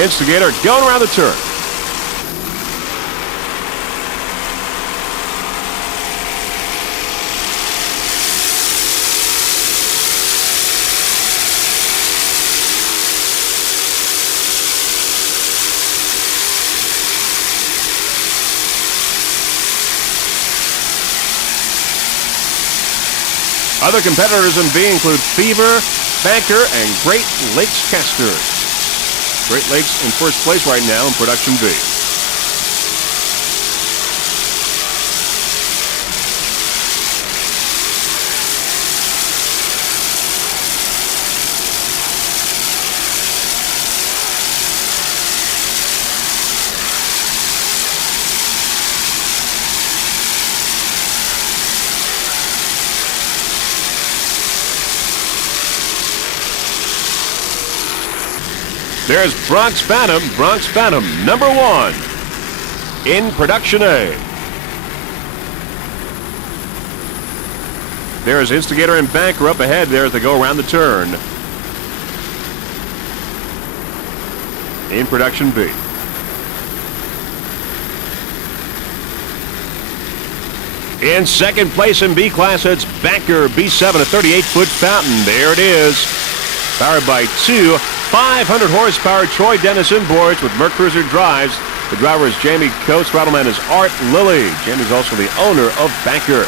Instigator going around the turn. Other competitors in B include Fever, Banker, and Great Lakes Caster. Great Lakes in first place right now in Production B. There's Bronx Phantom, number 1 in Production A. There's Instigator and Banker up ahead there as they go around the turn in Production B. In second place in B class, it's Banker B7, a 38-foot Fountain. There it is, powered by two 500 horsepower Troy Dennis inboards with Mercury drives. The driver is Jamie Coates. Rattleman is Art Lilly. Jamie's also the owner of Banker.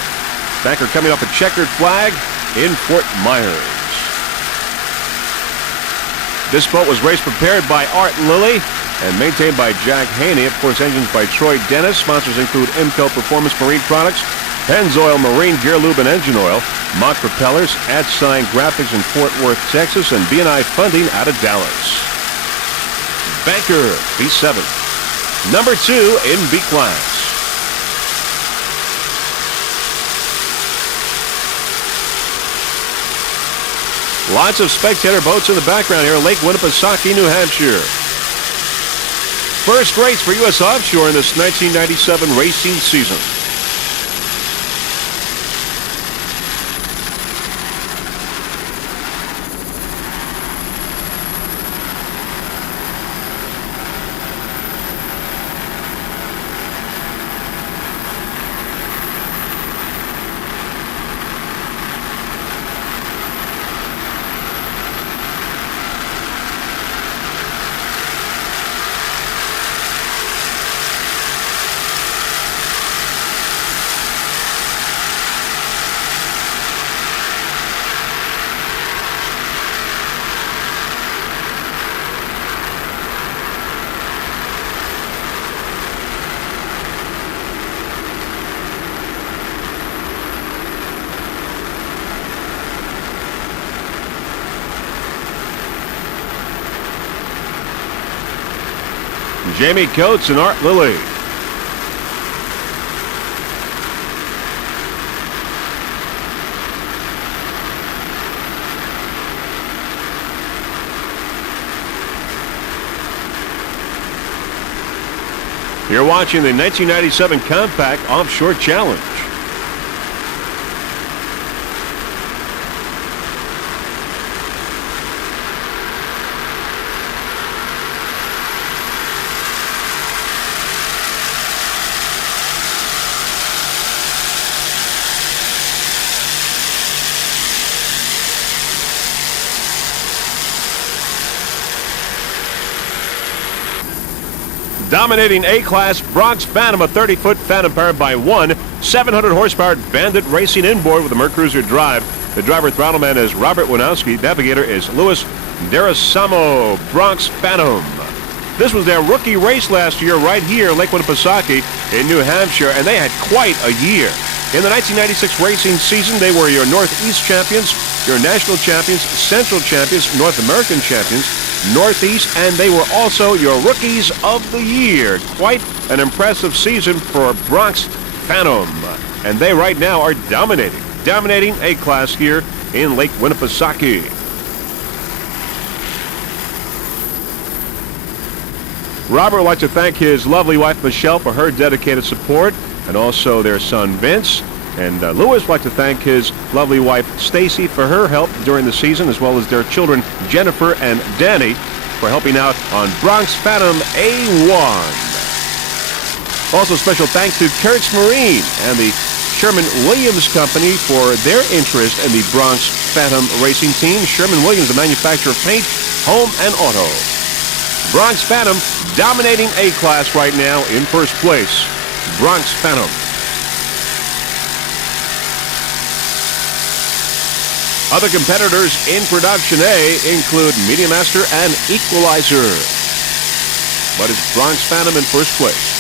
Banker coming off a checkered flag in Fort Myers. This boat was race prepared by Art Lilly and maintained by Jack Haney. Of course, engines by Troy Dennis. Sponsors include IMCO Performance Marine Products, Pennzoil Marine Gear Lube and Engine Oil, Mott Propellers, AdSign Graphics in Fort Worth, Texas, and B&I Funding out of Dallas. Banker B7, number 2 in B class. Lots of spectator boats in the background here, Lake Winnipesaukee, New Hampshire. First race for U.S. Offshore in this 1997 racing season. Jamie Coates and Art Lilly. You're watching the 1997 Compaq Offshore Challenge. Dominating A-Class Bronx Phantom, a 30-foot Phantom powered by one 700-horsepower Bandit Racing inboard with a Mercury drive. The driver throttleman is Robert Winowski. Navigator is Louis Derasamo. Bronx Phantom. This was their rookie race last year right here in Lake Winnipesaukee in New Hampshire, and they had quite a year. In the 1996 racing season, they were your Northeast champions, your national champions, central champions, North American champions, Northeast, and they were also your rookies of the year. Quite an impressive season for Bronx Phantom, and they right now are dominating A-Class here in Lake Winnipesaukee. Robert would like to thank his lovely wife Michelle for her dedicated support, and also their son Vince. And Louis would like to thank his lovely wife Stacy for her help during the season, as well as their children Jennifer and Danny. for helping out on Bronx Phantom A1. Also, special thanks to Kurtz Marine and the Sherman-Williams Company for their interest in the Bronx Phantom racing team. Sherman-Williams, the manufacturer of paint, home, and auto. Bronx Phantom dominating A-class right now in first place. Bronx Phantom. Other competitors in Production A include Medium Master and Equalizer. But it's Bronx Phantom in first place.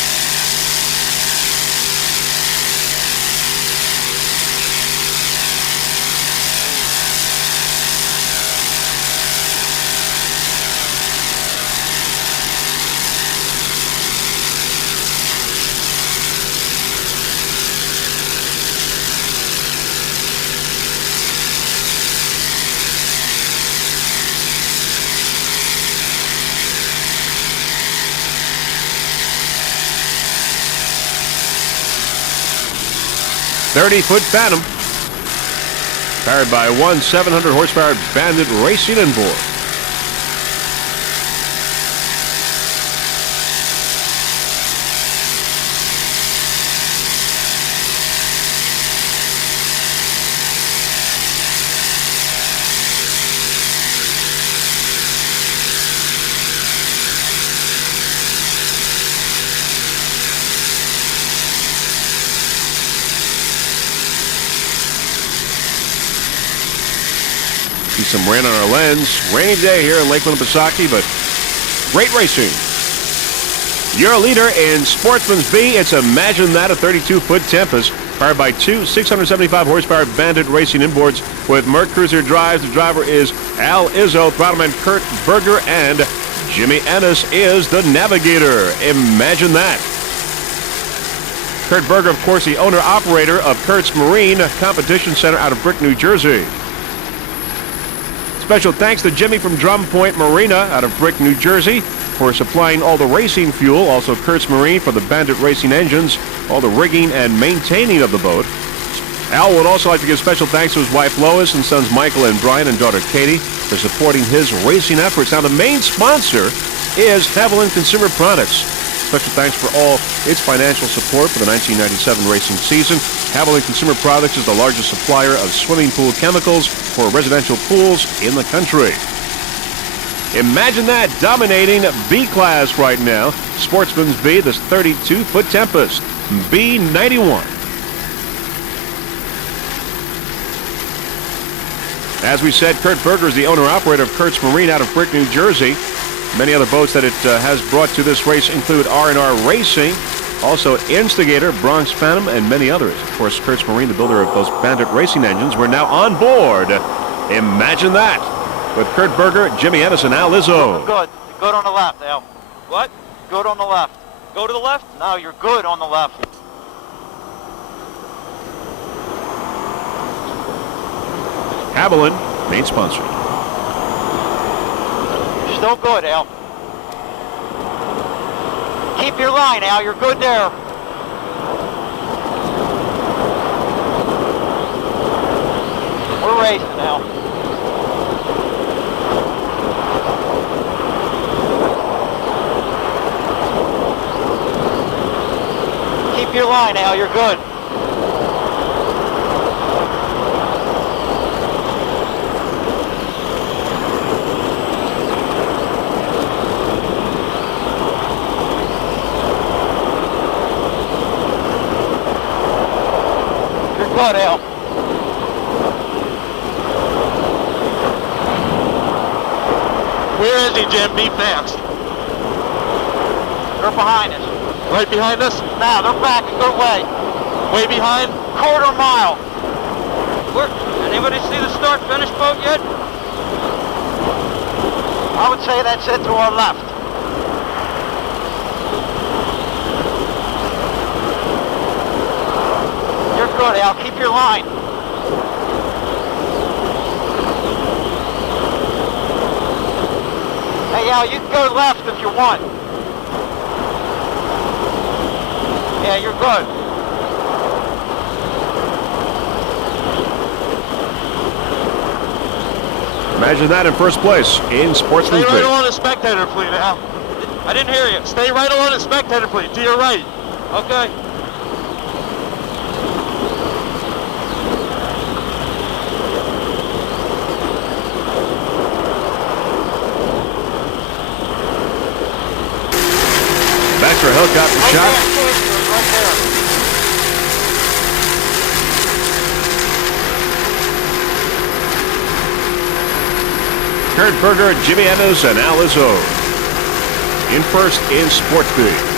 .30-foot Phantom, powered by one 700-horsepower Bandit Racing inboard. See some rain on our lens. Rainy day here in Lake Winnipesaukee, but great racing. Your leader in Sportsman's B, it's Imagine That, a 32-foot Tempest, powered by two 675-horsepower Bandit Racing inboards with Merc Cruiser drives. The driver is Al Izzo, throttleman Kurt Berger, and Jimmy Ennis is the navigator. Imagine that. Kurt Berger, of course, the owner-operator of Kurtz Marine Competition Center out of Brick, New Jersey. Special thanks to Jimmy from Drum Point Marina out of Brick, New Jersey for supplying all the racing fuel. Also Kurtz Marine for the Bandit Racing engines, all the rigging and maintaining of the boat. Al would also like to give special thanks to his wife Lois and sons Michael and Brian and daughter Katie for supporting his racing efforts. Now the main sponsor is Haviland Consumer Products. Special thanks for all its financial support for the 1997 racing season. Haviland Consumer Products is the largest supplier of swimming pool chemicals for residential pools in the country. Imagine that, dominating B-class right now. Sportsman's B, this 32-foot Tempest, B91. As we said, Kurt Berger is the owner-operator of Kurtz Marine out of Brick, New Jersey. Many other boats that it has brought to this race include R&R Racing, also Instigator, Bronx Phantom, and many others. Of course, Kurtz Marine, the builder of those Bandit Racing engines, we're now on board. Imagine that. With Kurt Berger, Jimmy Ennis, and Al Izzo. Good. Good on the left, Al. What? Good on the left. Go to the left? No, you're good on the left. Haviland, main sponsor. Still good, Al. Keep your line, Al. You're good there. We're racing, Al. Keep your line, Al. You're good. Good, Al. Where is he, Jim? Be fast. They're behind us. Right behind us? Now they're back a good way. Way behind? Quarter mile. Where? Anybody see the start-finish boat yet? I would say that's it to our left. You're good, Al. Keep your line. Hey, Al, you can go left if you want. Yeah, you're good. Imagine that in first place in Sportsman's Stay right Bridge. along the spectator fleet, Al. I didn't hear you. Stay right along the spectator fleet, to your right. Okay. Back for a helicopter shot. Right there. Kurt Berger, Jimmy Evans, and Al Izzo in first in Sportsby.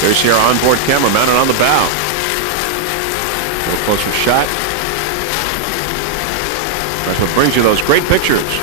There's your onboard camera mounted on the bow. A little closer shot. That's what brings you those great pictures.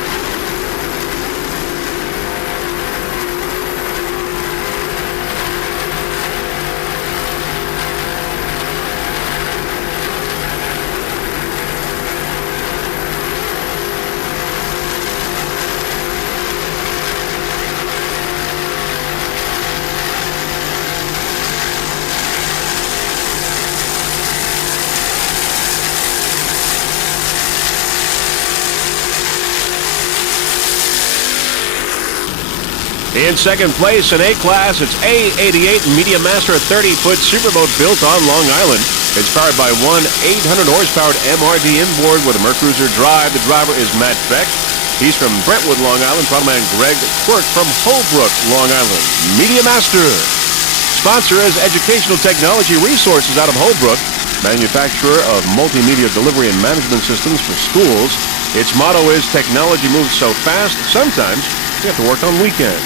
In second place in A-Class, it's A88 Medium Master, a 30-foot superboat built on Long Island. It's powered by one 800-horsepower MRD inboard with a Mercruiser drive. The driver is Matt Beck. He's from Brentwood, Long Island. Throttle-man Greg Quirk from Holbrook, Long Island. Medium Master. Sponsor is Educational Technology Resources out of Holbrook, manufacturer of multimedia delivery and management systems for schools. Its motto is, technology moves so fast, sometimes you have to work on weekends.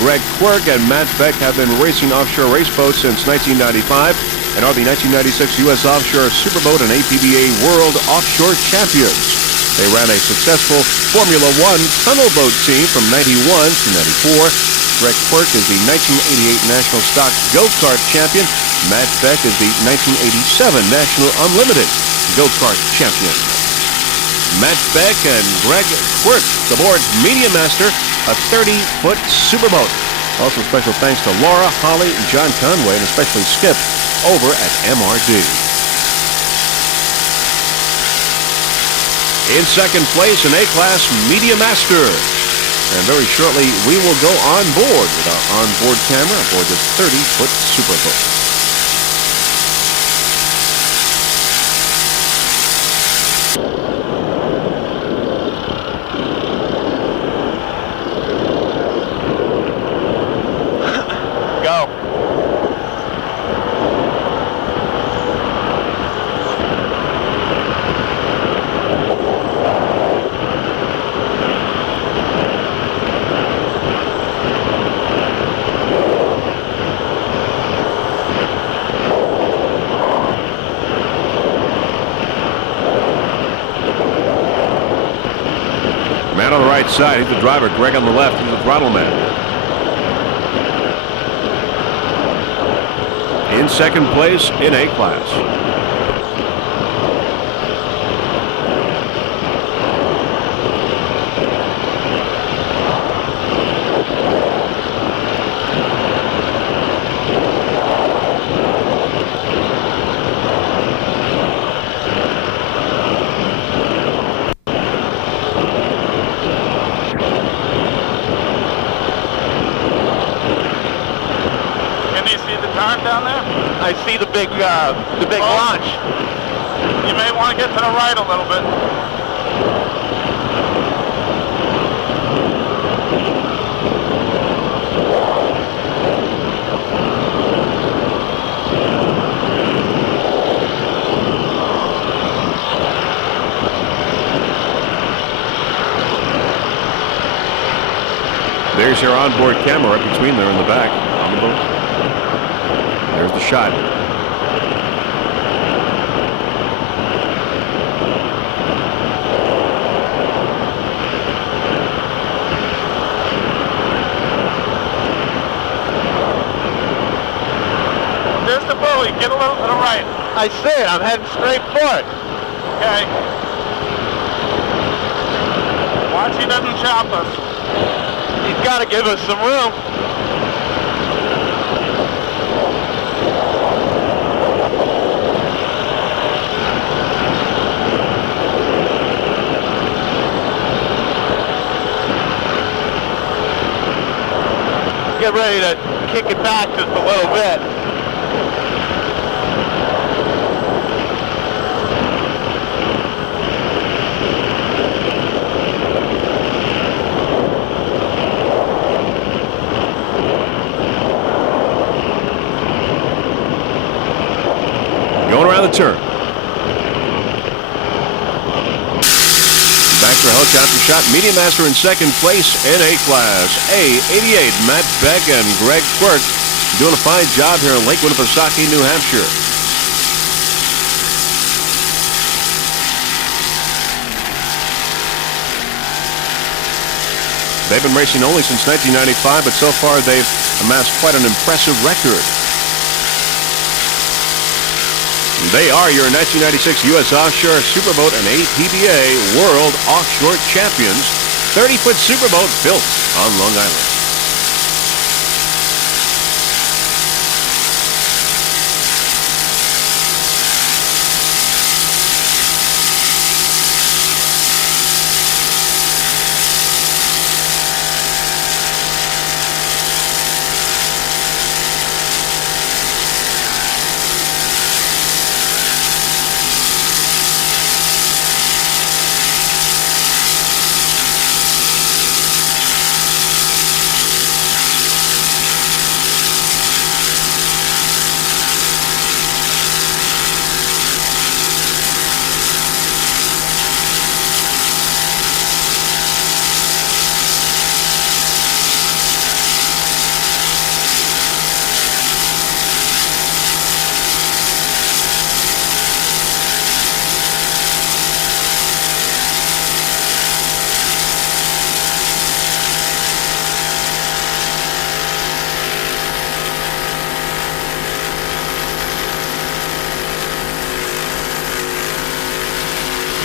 Greg Quirk and Matt Beck have been racing offshore race boats since 1995 and are the 1996 U.S. Offshore Superboat and APBA World Offshore Champions. They ran a successful Formula One tunnel boat team from 91 to 94. Greg Quirk is the 1988 National Stock Go-Kart Champion. Matt Beck is the 1987 National Unlimited Go-Kart Champion. Matt Beck and Greg Quirk aboard Medium Master, a 30-foot superboat. Also special thanks to Laura, Holly, John Conway, and especially Skip over at MRD. In second place, an A-Class Medium Master. And very shortly, we will go on board with our onboard camera aboard this 30-foot superboat. Man on the right side, he's the driver. Greg on the left, he's the throttle man. In second place in A-Class. Down there? I see the big launch. You may want to get to the right a little bit. There's your onboard camera right between there in the back on the boat. the shot. There's the buoy. Get a little to the right. I see it. I'm heading straight for it. Okay. Watch he doesn't chop us. He's got to give us some room. Get ready to kick it back just a little bit. Going around the turn. Back for a helicopter shot. Medium master in second place in A class. A88, Matt Beck and Greg Quirk doing a fine job here in Lake Winnipesaukee, New Hampshire. They've been racing only since 1995, but so far they've amassed quite an impressive record. They are your 1996 U.S. Offshore Superboat and APBA World Offshore Champions. 30-foot superboat built on Long Island.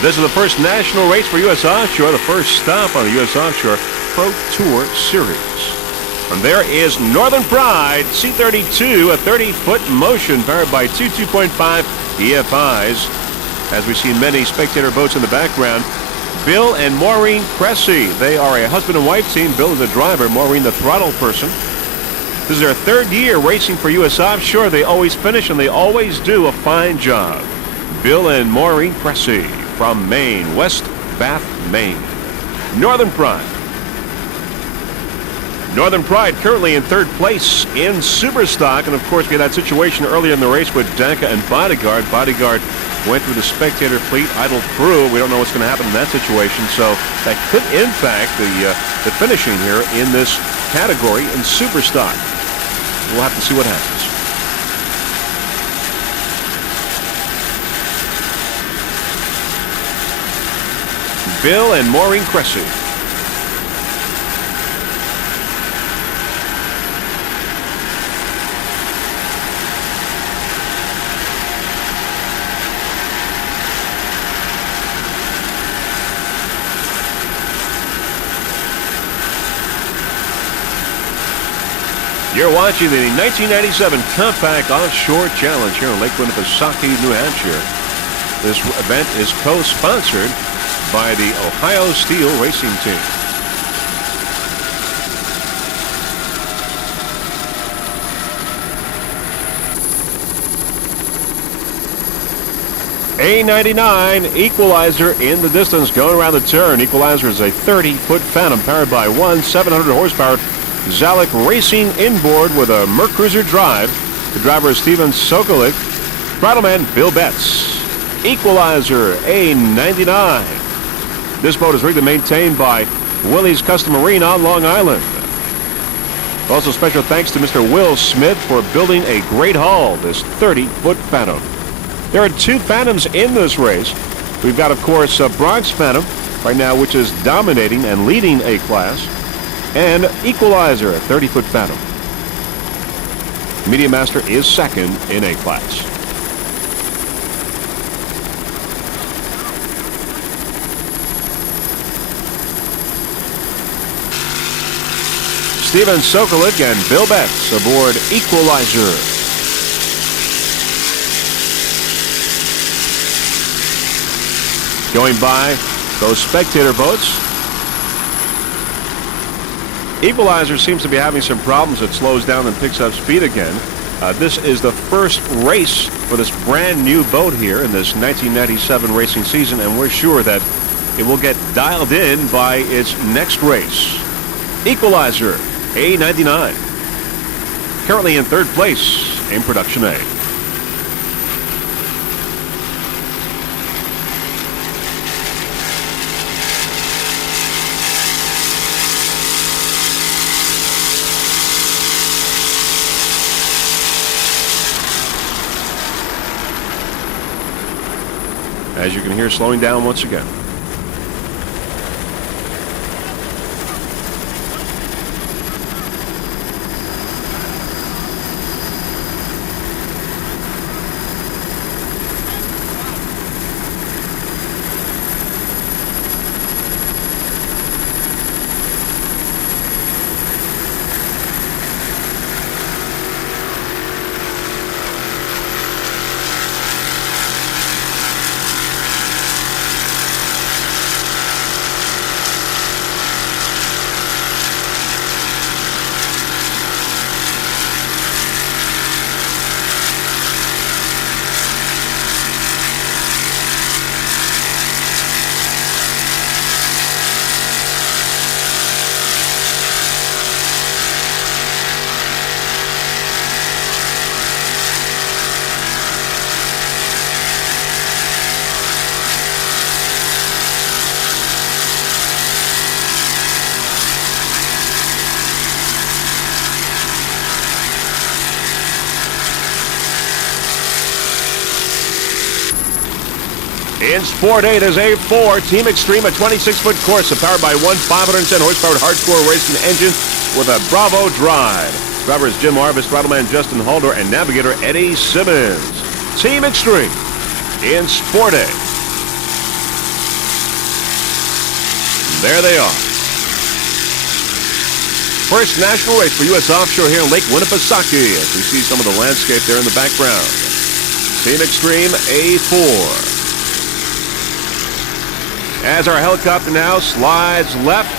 This is the first national race for U.S. Offshore, the first stop on the U.S. Offshore Pro Tour Series. And there is Northern Pride C32, a 30-foot motion powered by two 2.5 EFIs. As we see many spectator boats in the background, Bill and Maureen Cressy. They are a husband and wife team. Bill is the driver, Maureen the throttle person. This is their third year racing for U.S. Offshore. They always finish, and they always do a fine job. Bill and Maureen Cressy from Maine, West Bath, Maine. Northern Pride. Northern Pride currently in third place in Superstock, and of course we had that situation earlier in the race with Danka and Bodyguard. Bodyguard went through the spectator fleet, idle crew. We don't know what's going to happen in that situation, so that could impact the finishing here in this category in Superstock. We'll have to see what happens. Bill and Maureen Cressy. You're watching the 1997 Compaq Offshore Challenge here in Lake Winnipesaukee, New Hampshire. This event is co-sponsored by the Ohio Steel Racing Team. A99 Equalizer in the distance going around the turn. Equalizer is a 30-foot Phantom powered by one 700 horsepower Zalek Racing inboard with a Mercruiser drive. The driver is Steven Sokolik. Throttleman Bill Betts. Equalizer A99. This boat is rigged and maintained by Willie's Custom Marine on Long Island. Also, special thanks to Mr. Will Smith for building a great hull, this 30-foot Phantom. There are 2 Phantoms in this race. We've got, of course, Bronx Phantom right now, which is dominating and leading a class, and Equalizer, a 30-foot Phantom. Media Master is second in a class. Steven Sokolik and Bill Betts aboard Equalizer. Going by those spectator boats. Equalizer seems to be having some problems. It slows down and picks up speed again. This is the first race for this brand new boat here in this 1997 racing season, and we're sure that it will get dialed in by its next race. Equalizer A99, currently in 3rd place in Production A. As you can hear, slowing down once again. In Sport 8 is A4 Team Extreme, a 26-foot Corsa powered by one 510 horsepower hardcore racing engine with a Bravo drive. Drivers Jim Harvest, Throttleman Justin Halder, and navigator Eddie Simmons. Team Extreme in Sport 8. There they are. First national race for U.S. Offshore here in Lake Winnipesaukee, as we see some of the landscape there in the background. Team Extreme A4. As our helicopter now slides left,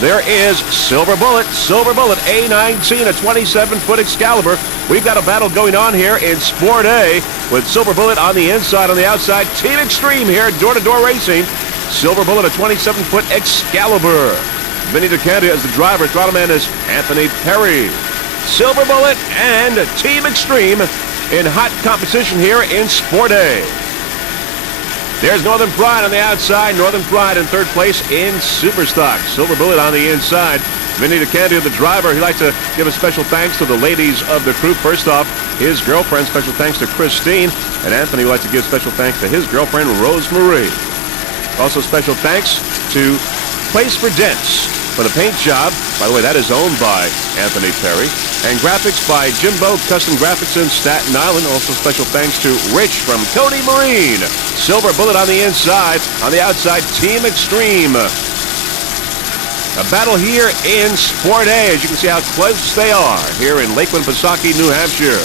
there is Silver Bullet. Silver Bullet A19, a 27-foot Excalibur. We've got a battle going on here in Sport A with Silver Bullet on the inside, on the outside. Team Extreme here, door-to-door racing. Silver Bullet, a 27-foot Excalibur. Vinny DeCandia is the driver. Throttleman is Anthony Perry. Silver Bullet and Team Extreme in hot competition here in Sport A. There's Northern Pride on the outside. Northern Pride in 3rd place in Superstock. Silver Bullet on the inside. Vinny DeCandia, the driver. He'd like to give a special thanks to the ladies of the crew. First off, his girlfriend. Special thanks to Christine. And Anthony would like to give special thanks to his girlfriend, Rosemarie. Also special thanks to Place for Dents for the paint job. By the way, that is owned by Anthony Perry. And graphics by Jimbo Custom Graphics in Staten Island. Also special thanks to Rich from Cody Marine. Silver Bullet on the inside. On the outside, Team Extreme. A battle here in Sport A, as you can see how close they are here in Lake Winnipesaukee, New Hampshire.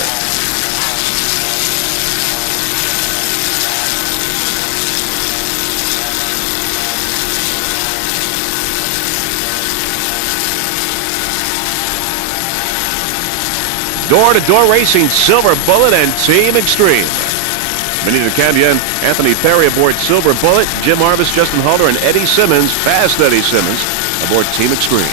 Door-to-door racing, Silver Bullet and Team Extreme. Vinny DeCandia and Anthony Perry aboard Silver Bullet. Jim Harvest, Justin Halder, and Eddie Simmons, fast Eddie Simmons, aboard Team Extreme.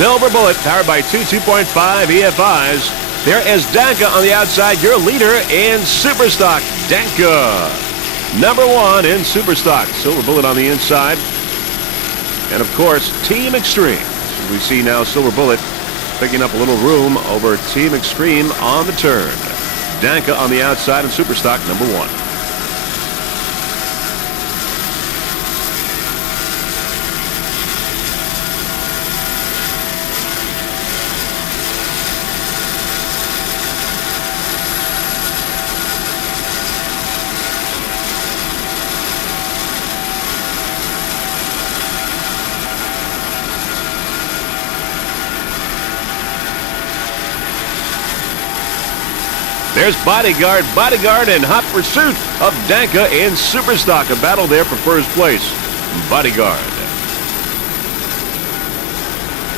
Silver Bullet, powered by two 2.5 EFIs. There is Danka on the outside, your leader in Superstock. Danka, number 1 in Superstock. Silver Bullet on the inside. And, of course, Team Extreme. As we see now, Silver Bullet picking up a little room over Team Extreme on the turn. Danka on the outside in Superstock, number 1. There's Bodyguard. Bodyguard in hot pursuit of Danka in Superstock. A battle there for first place. Bodyguard.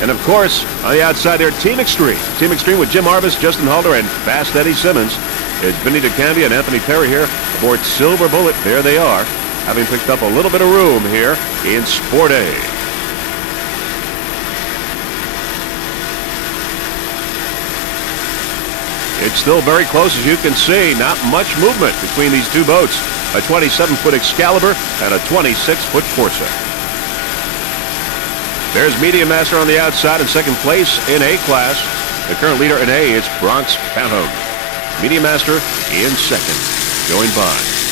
And of course, on the outside there, Team Extreme. Team Extreme with Jim Harvis, Justin Halder, and Fast Eddie Simmons. It's Vinny DeCambia and Anthony Perry here aboard Silver Bullet. There they are, having picked up a little bit of room here in Sport A. It's still very close, as you can see. Not much movement between these two boats. A 27-foot Excalibur and a 26-foot Forza. There's Medium Master on the outside in second place in A class. The current leader in A is Bronx Phantom. Medium Master in second, going by.